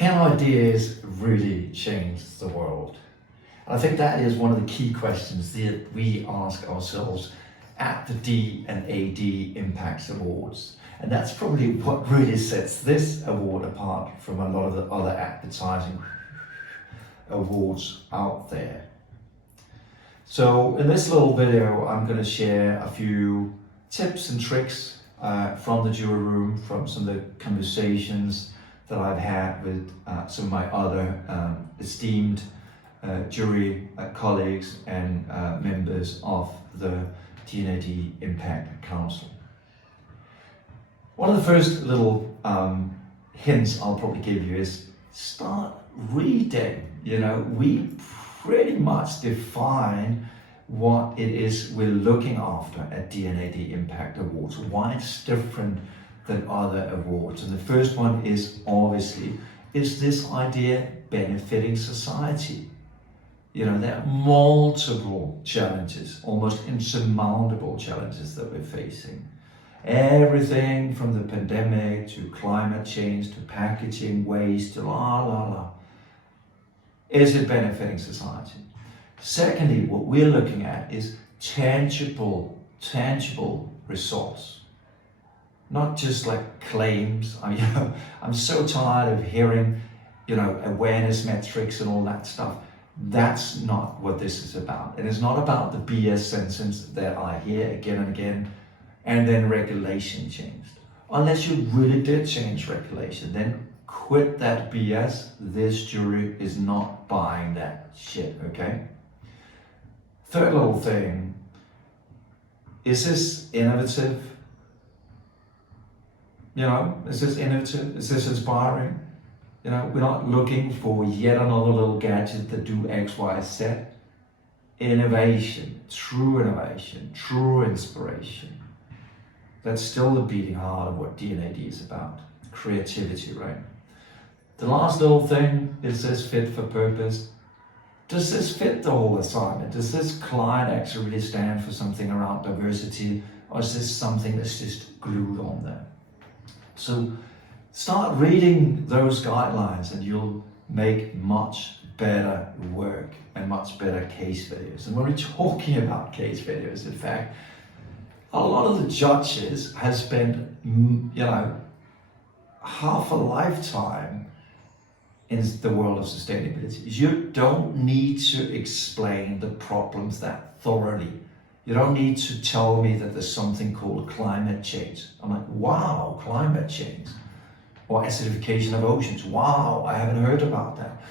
Can ideas really change the world? I think that is one of the key questions that we ask ourselves at the D&AD Impact Awards. And that's probably what really sets this award apart from a lot of the other advertising awards out there. So in this little video, I'm going to share a few tips and tricks from the jury room, from some of the conversations that I've had with some of my other esteemed jury colleagues and members of the D&AD Impact Council. One of the first little hints I'll probably give you is start reading. We pretty much define what it is we're looking after at D&AD Impact Awards, why it's different than other awards. And the first one is obviously, is this idea benefiting society? There are multiple challenges, almost insurmountable challenges that we're facing. Everything from the pandemic to climate change to packaging waste to la. Is it benefiting society? Secondly, what we're looking at is tangible results. Not just like claims. I'm so tired of hearing, awareness metrics and all that stuff. That's not what this is about. It is not about the BS sentence that I hear again and again, and then regulation changed. Unless you really did change regulation, then quit that BS. This jury is not buying that shit, okay? Third little thing, is this innovative? Is this innovative? Is this inspiring? We're not looking for yet another little gadget that do X, Y, Z. Innovation, true inspiration. That's still the beating heart of what D&AD is about. Creativity, right? The last little thing, is this fit for purpose? Does this fit the whole assignment? Does this client actually really stand for something around diversity, or is this something that's just glued on there? So start reading those guidelines and you'll make much better work and much better case videos. And when we're talking about case videos, in fact, a lot of the judges have spent, half a lifetime in the world of sustainability. You don't need to explain the problems that thoroughly. You don't need to tell me that there's something called climate change. I'm like, wow, climate change. Or acidification of oceans. Wow, I haven't heard about that.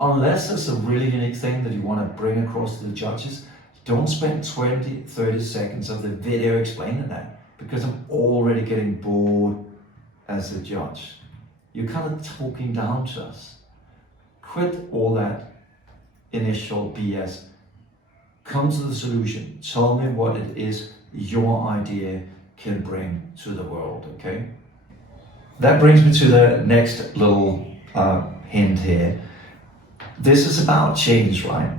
Unless there's a really unique thing that you want to bring across to the judges, don't spend 20, 30 seconds of the video explaining that, because I'm already getting bored as a judge. You're kind of talking down to us. Quit all that initial BS. Come to the solution. Tell me what it is your idea can bring to the world, okay? That brings me to the next little hint here. This is about change, right?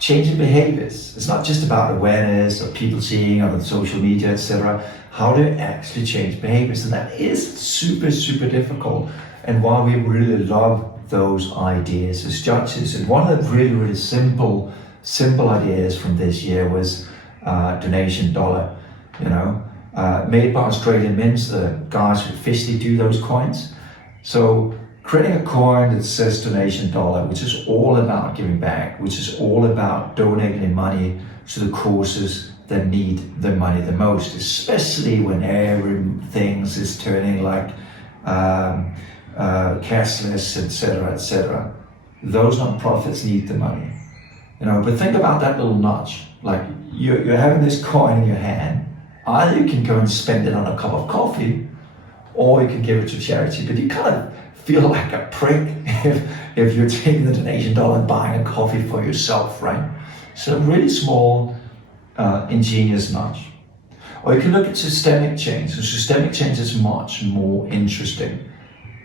Changing behaviors. It's not just about awareness or people seeing on social media, etc. How do you actually change behaviors? And that is super difficult, and why we really love those ideas as judges. And one of the really simple ideas from this year was donation dollar, made by Australian mints, the guys who officially do those coins. So creating a coin that says donation dollar, which is all about giving back, which is all about donating money to the causes that need the money the most, especially when everything is turning like cashless, etc. Those non-profits need the money. But think about that little nudge. Like you're having this coin in your hand. Either you can go and spend it on a cup of coffee, or you can give it to charity. But you kind of feel like a prick if you're taking the donation dollar and buying a coffee for yourself, right? So really small, ingenious nudge. Or you can look at systemic change. So systemic change is much more interesting,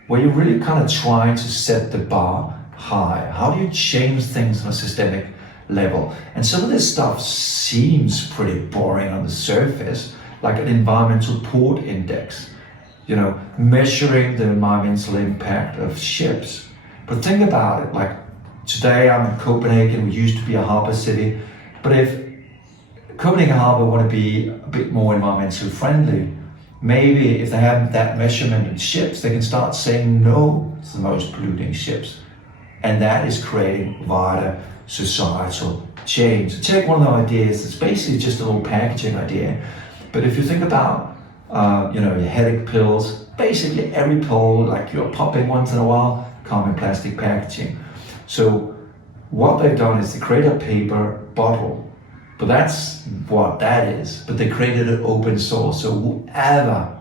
where you're really kind of trying to set the bar high. How do you change things on a systemic level? And some of this stuff seems pretty boring on the surface, like an environmental port index. measuring the environmental impact of ships. But think about it, like today I'm in Copenhagen, we used to be a harbor city, but if Copenhagen Harbor want to be a bit more environmentally friendly, maybe if they have that measurement in ships, they can start saying no to the most polluting ships. And that is creating wider societal change. Take one of the ideas, it's basically just a little packaging idea. But if you think about, your headache pills, basically every pill, like you're popping once in a while, come in plastic packaging. So what they've done is they create a paper bottle. But that's what that is. But they created an open source. So whoever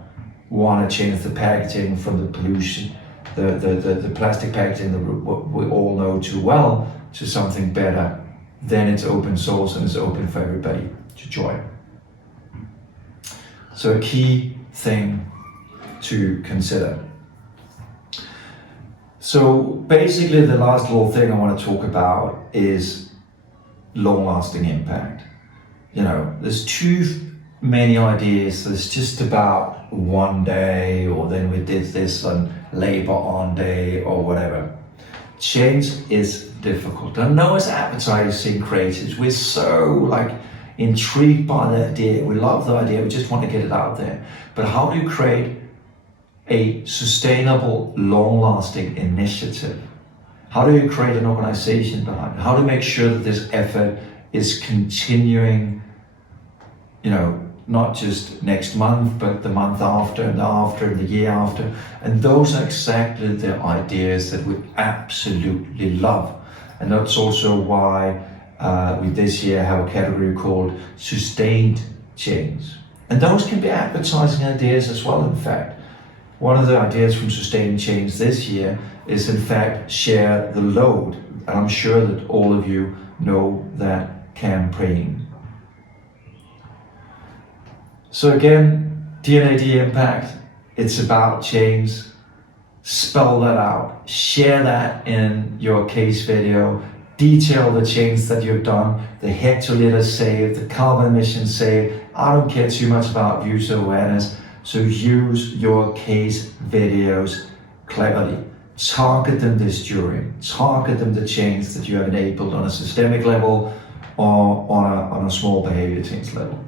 want to change the packaging from the pollution, the plastic packaging that we all know too well, to something better, then it's open source and it's open for everybody to join. So a key thing to consider. So basically the last little thing I want to talk about is long-lasting impact. There's too many ideas. There's just about one day, or then we did this on Labor On Day or whatever. Change is difficult. I know as advertising creators, we're so intrigued by the idea. We love the idea. We just want to get it out there. But how do you create a sustainable, long-lasting initiative? How do you create an organization behind it? How do you make sure that this effort is continuing, not just next month, but the month after and after and the year after? And those are exactly the ideas that we absolutely love. And that's also why we this year have a category called Sustained Change. And those can be advertising ideas as well, in fact. One of the ideas from Sustained Change this year is, in fact, share the load. And I'm sure that all of you know that campaign. So again, D&AD impact, it's about change. Spell that out, share that in your case video, detail the change that you've done, the hectoliters saved, the carbon emissions saved. I don't care too much about user awareness, so use your case videos cleverly. Target them this during, target them the change that you have enabled on a systemic level or on a small behavior change level.